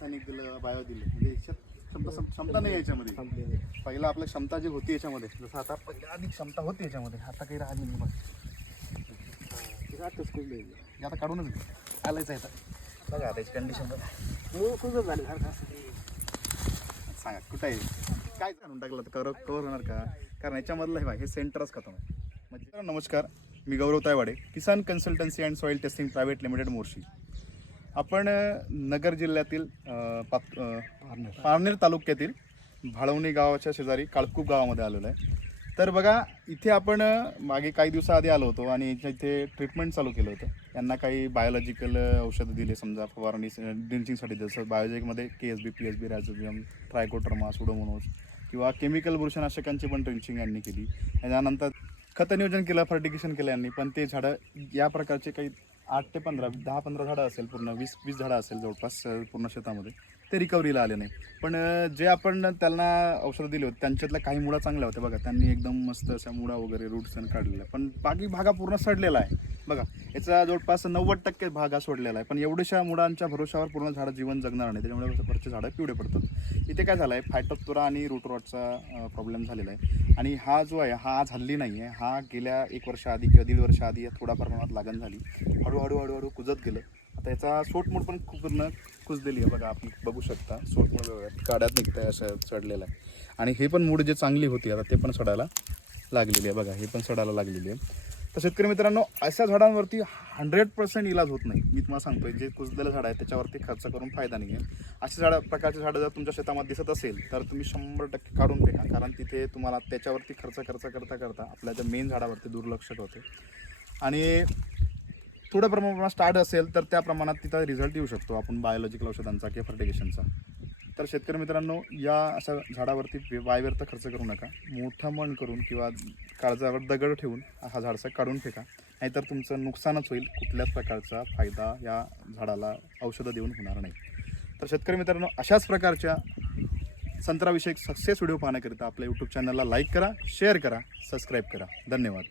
रासायनिक दिलं बायो दिलं. म्हणजे याच्यात क्षमता सम- क्षमता नाही याच्यामध्ये. संपलेले पहिला आपल्या क्षमता जी होती याच्यामध्ये जसं आता पहिला अधिक क्षमता होती याच्यामध्ये आता काही राहिली नाही बघ कुठले हे आता काढूनच घे. आलंच आहे आता. बघा आता याची कंडिशन बघा. झालं? असं ते. सांगा कुठं आहे? काय काढून टाकलं तर कवर कवर होणार का? कारण याच्यामधलं हे बघा, हे सेंटरच खतम आहे म्हणजे नमस्कार. मी Gaurav Taywade Kisan consultancy and soil testing private limited Morshi. आपण नगर जिल्ह्यातील पारनेर. तालुक्यातील भाळवणी गावाच्या शेजारी काळकूप गावामध्ये आलेलो आहे. तर बघा इथे आपण मागे काही दिवसाआधी आलो होतो आणि इथे- ट्रीटमेंट चालू केलं होतं. त्यांना काही बायोलॉजिकल औषधं दिले समजा फवारणी ड्रिंचिंगसाठी जसं बायोजेकमध्ये K S B P S B rhizobium trichoderma pseudomonas किंवा केमिकल बुरशीनाशकांची पण ड्रिंचिंग यांनी केली. त्यानंतर खत नियोजन केलं फर्टिगेशन केलं यांनी. पण ते झाडं या प्रकारचे काही आठ ते पंधरा दहा पंधरा झाडं असेल पूर्ण वीस वीस झाडं असेल जवळपास पूर्ण शेतामध्ये ते रिकव्हरीला आले नाही. पण जे आपण त्यांना औषधं दिली होती त्यांच्यातल्या काही मुळा चांगल्या होत्या बघा. त्यांनी एकदम मस्त अशा मुळा वगैरे रूट्स काढलेल्या. पण बाकी भागा पूर्ण सडलेला आहे. बघा याचा जवळपास नव्वद टक्के भाग हा सोडलेला आहे. पण एवढ्याशा मुळांच्या भरोशावर पूर्ण झाडं जीवन जगणार नाही. त्याच्यामुळे वरचे झाडं पिवळे पडतात. इथे काय झालं आहे फायटोप्तुरा आणि रूटरॉटचा प्रॉब्लेम झालेला आहे. आणि हा जो आहे हा आज हल्ली नाही आहे हा गेल्या एक वर्ष आधी किंवा दीड वर्ष आधी थोडा प्रमाणात लागण झाली. हळूहळू हळूहळू कुजत गेलं. आता याचा सोटमूड पण खूप पूर्ण कुजलेली आहे. बघा आपण बघू शकता सोटमूड बघा काड्यात निघत आहे असं चढलेलं आहे. आणि हे पण मूड जे चांगली होती आता ते पण सडायला लागलेली आहे. बघा हे पण सडायला लागलेली आहे. तर शेतकरी मित्रांनो अशा झाडांवरती हंड्रेड पर्सेंट इलाज होत नाही. मी तुम्हाला सांगतोय जे कुजलेलं झाड आहे त्याच्यावरती खर्च करून फायदा नाही आहे अशी झाडं प्रकारची झाडं जर तुमच्या शेतामध्ये दिसत असेल तर तुम्ही शंभर टक्के काढून फेका. कारण तिथे तुम्हाला त्याच्यावरती खर्च खर्च करता करता आपल्या त्या मेन झाडावरती दुर्लक्ष होते. आणि थोडं प्रमाणात स्टार्ट असेल तर त्या प्रमाणात तिथं रिझल्ट येऊ शकतो. आपण बायोलॉजिकल औषधांचा किंवा फर्टिगेशनचा तर शेतकरी मित्रांनो या अशा झाडावरती वायव्यर्थ खर्च करू नका. मोठं मन करून किंवा काळजावर दगड ठेवून हा झाडसा काढून फेका. नाहीतर तुमचं नुकसानच होईल. कुठल्याच प्रकारचा फायदा या झाडाला औषधं देऊन होणार नाही. तर शेतकरी मित्रांनो अशाच प्रकारच्या संत्राविषयक सक्सेस व्हिडिओ पाहण्याकरिता आपल्या यूट्यूब चॅनलला लाईक करा शेअर करा सबस्क्राईब करा. धन्यवाद.